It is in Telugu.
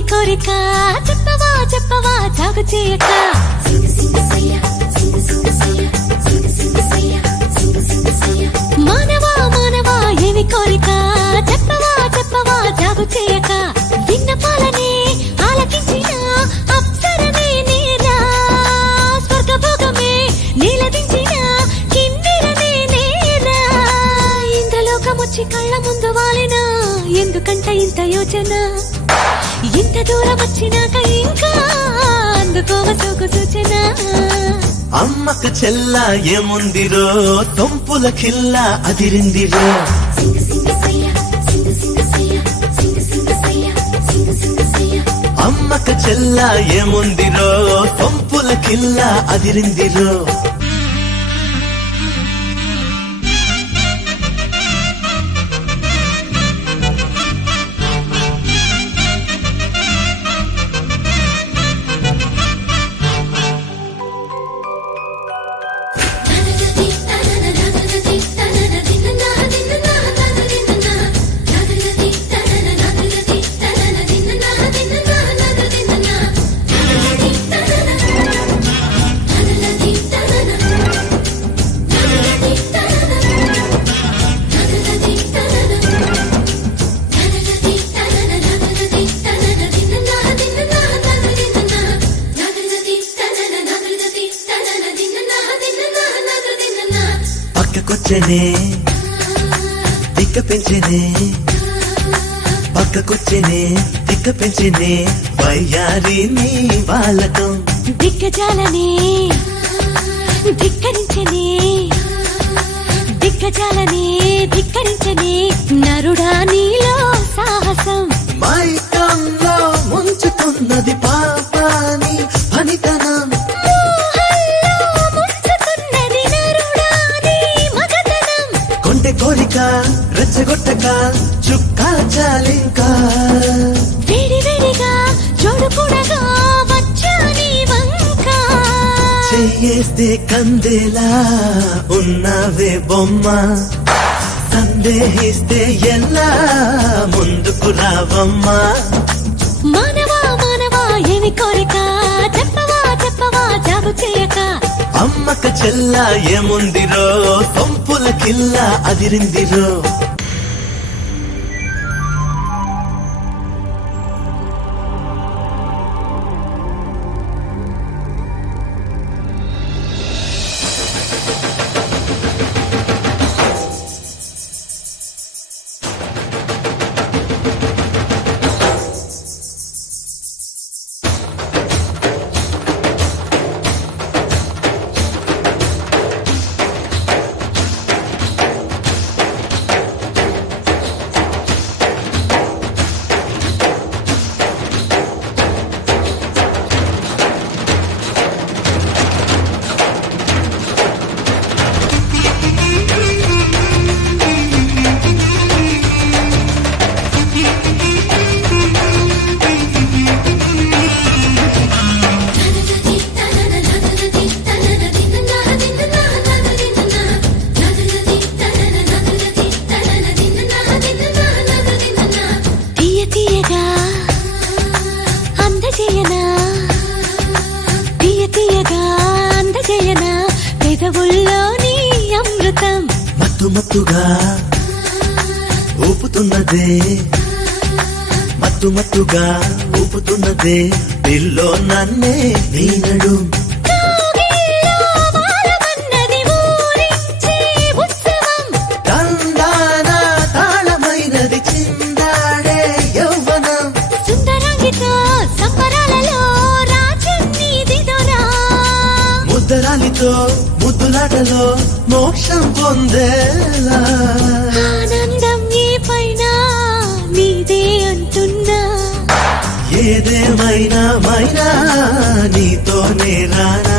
ఏమి కోరిక చెప్పవా చెప్పవా జాగు చేయక మానవా మానవా ఏమి కోరిక చెప్పవా చెప్పవా జాగు చేయక విన్నపాలనే ఆలకించిన అప్సరనే నేరా స్వర్గభోగమే నీలదించిన కిన్నెరనే నేరా ఇంద్రలోకమొచ్చి కళ్ళ ముందు వాలిన ఎందుకంట ఇంత యోచన ఇంత దూరం వచ్చినాక ఇంకా అందుకోవ సోకు సూచన అమ్మకు చెల్ల ఏముందిరో తొంపుల కిల్ల అదిరిందిరో అమ్మకు చెల్ల ఏముందిరో తొంపుల కిల్ల అదిరిందిరో పక్కకొచ్చనే తిక్క పెంచనే పక్కకొచ్చనే తిక్క పెంచనే వయ్యారి నీ బాలకం దిగ్గజాలనే ధిక్కరించనే దిగ్గజాలనే ధిక్కరించనే నరుడా నీలో సాహసం మైకంలో ముంచుతున్నది పాపాని ఫలితనం కొంటె కోరిక రెచ్చగొట్టక చుక్కా చాలింకా వేడి వేడిగా జోడు కూడగా వచ్చాని వంక చెయ్యేస్తే కందేలా ఉన్నవే బొమ్మ సందేహిస్తే ఎలా ముందుకు రావమ్మా మానవా మానవా ఏమి కోరిక చెప్పవా చెప్పవా జాగు చేయక అమ్మక చెల్ల ఏముందిరో సొంపుల కిల్ల అదిరిందిరో పెదవుల్లోని అమృతం మత్తు మత్తుగా ఊపుతున్నదే మత్తు మత్తుగా ఊపుతున్నదే పిల్లో నన్నే వీనడు తందాన తాళమైనది చిందాడే యౌవనం సుందరంగితో సంబరాలలో రాజన్నీదిదోరా ముద్దరాలితో ముద్దులాటలో మోక్షం పొందేలా ఆనందం ఈ పైన నీదే అంటున్నా ఏదేమైనా మైనా నీతోనే రానా